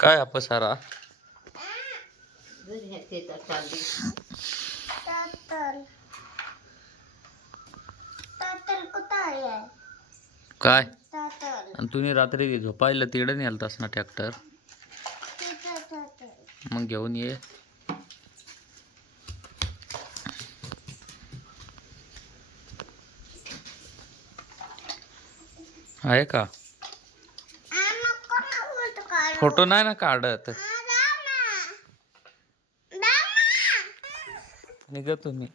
काय अपसारा काय? आणि तुम्ही रात्री झोपायला तिकडे नेलतास ना ट्रॅक्टर? मग घेऊन ये. आहे का? फोटो नाही ना काढत. निघ तुम्ही.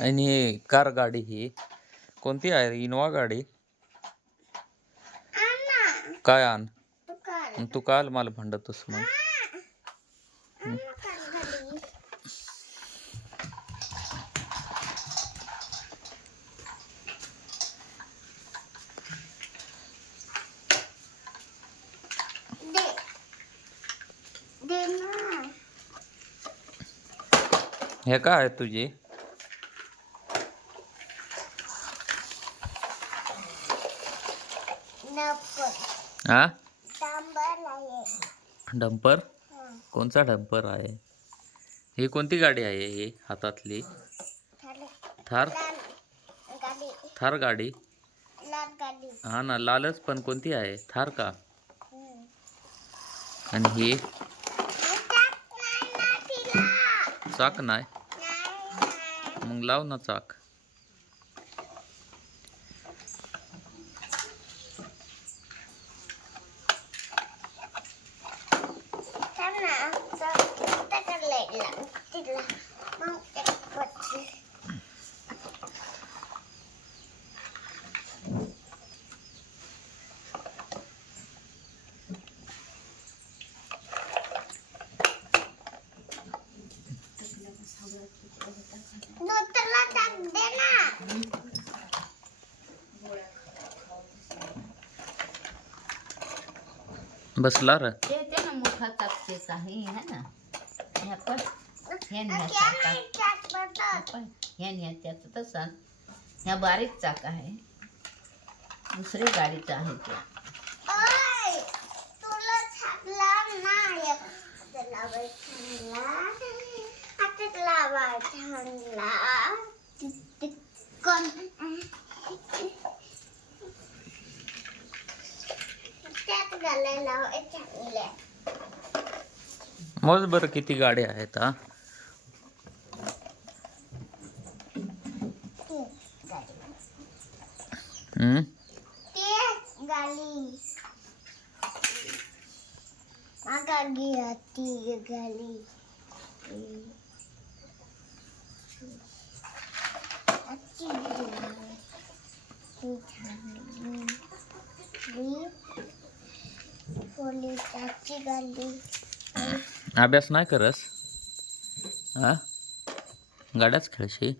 आणि कार गाडी ही. कोणती आहे? इनोवा गाडी? काय आण? तू काल मला भांडतोस मग. हे काय आहे तुझी? हा? डंपर? कोणचा डंपर आहे? ही कोणती गाडी आहे ही हातातली? थार? थार गाडी? हा ना लालच पण कोणती आहे? थार का? आणि ही? चाक नाही? मग लाव ना चाक. बसला र. ते ते ना मोठा ताकदीच आहे है ना? ह्या पण ह्या पण ह्या न्याच्याचं तसा. ह्या बारीक चाक आहे. दुसरी गाडीचं आहे ते. तुला मोज बरं किती गाड्या आहेत हा हम्म? ते गाली अभ्यास नाही करस हा? गाड्याच खेळशी